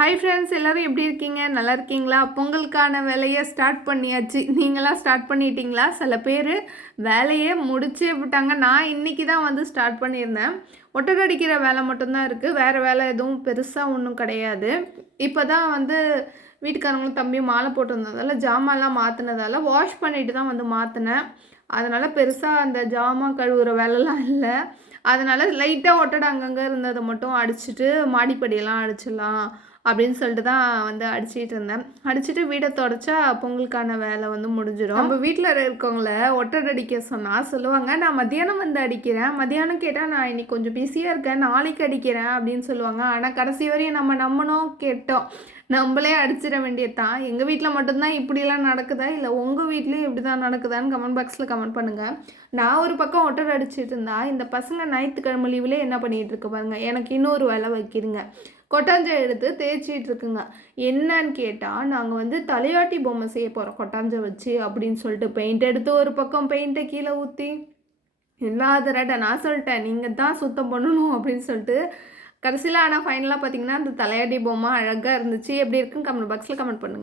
Hi friends எல்லோரும் எப்படி இருக்கீங்க? நல்லா இருக்கீங்களா? பொங்கலுக்கான வேலையை ஸ்டார்ட் பண்ணியாச்சு. நீங்களாம் ஸ்டார்ட் பண்ணிட்டீங்களா? சில பேர் வேலையே முடிச்சே விட்டாங்க. நான் இன்றைக்கி தான் வந்து ஸ்டார்ட் பண்ணியிருந்தேன். ஒட்டடை அடிக்கிற வேலை மட்டும்தான் இருக்குது வேறு வேலை எதுவும் பெருசாக ஒன்றும் கிடையாது. இப்போ தான் வந்து வீட்டுக்காரங்களும் தம்பியும் மாலை போட்டிருந்ததால ஜாமான்லாம் மாற்றினதால வாஷ் பண்ணிட்டு தான் வந்து மாற்றினேன் அதனால் பெருசாக அந்த ஜாமான் கழுவுற வேலைலாம் இல்லை. அதனால் லைட்டாக ஒட்டடை அங்கங்கே இருந்ததை மட்டும் அடிச்சுட்டு மாடிப்படியெல்லாம் அடிச்சிடலாம். அப்படின்னு சொல்லிட்டு தான் வந்து அடிச்சிட்டு இருந்தேன். அடிச்சுட்டு வீடை தொடச்சா பொங்கலுக்கான வேலை வந்து முடிஞ்சிடும். நம்ம வீட்டில் இருக்கவங்கள ஒட்டர் அடிக்க சொன்னால் சொல்லுவாங்க நான் மத்தியானம் வந்து அடிக்கிறேன். மத்தியானம் கேட்டால் நான் இன்னைக்கு கொஞ்சம் பிஸியாக இருக்கேன். நாளைக்கு அடிக்கிறேன் அப்படின்னு சொல்லுவாங்க. ஆனால் கடைசி வரையும் நம்ம நம்பணும் கேட்டோம். நம்மளே அடிச்சிட வேண்டியதுதான். எங்கள் வீட்டில் மட்டும்தான் இப்படிலாம் நடக்குதா? இல்லை உங்கள் வீட்லேயும் இப்படி தான் நடக்குதான்னு கமெண்ட் பாக்ஸில் கமெண்ட் பண்ணுங்கள் நான் ஒரு பக்கம் ஒட்டர் அடிச்சிட்டு இருந்தா இந்த பசங்க ஞாயிற்றுக்கிழமை லீவில் என்ன பண்ணிகிட்டு இருக்கு பாருங்கள் எனக்கு இன்னொரு வேலை வைக்கிதுங்க கொட்டாஞ்சை எடுத்து தேய்ச்சிட்டு இருக்குங்க. என்னன்னு கேட்டால் நாங்கள் வந்து தலையாட்டி பொம்மை செய்ய போகிறோம் கொட்டாஞ்சை வச்சு அப்படின்னு சொல்லிட்டு பெயிண்ட் எடுத்து ஒரு பக்கம் பெயிண்ட்டை கீழே ஊற்றி இல்லாத ரேட்டை? நான் சொல்லிட்டேன் நீங்கள் தான் சுத்தம் பண்ணணும் அப்படின்னு சொல்லிட்டு. கடைசியில் ஆனால் ஃபைனலாக பார்த்தீங்கன்னா அந்த தலையாட்டி பொம்மை அழகாக இருந்துச்சு. எப்படி இருக்குன்னு கமெண்ட் பாக்ஸில் கமெண்ட் பண்ணுங்கள்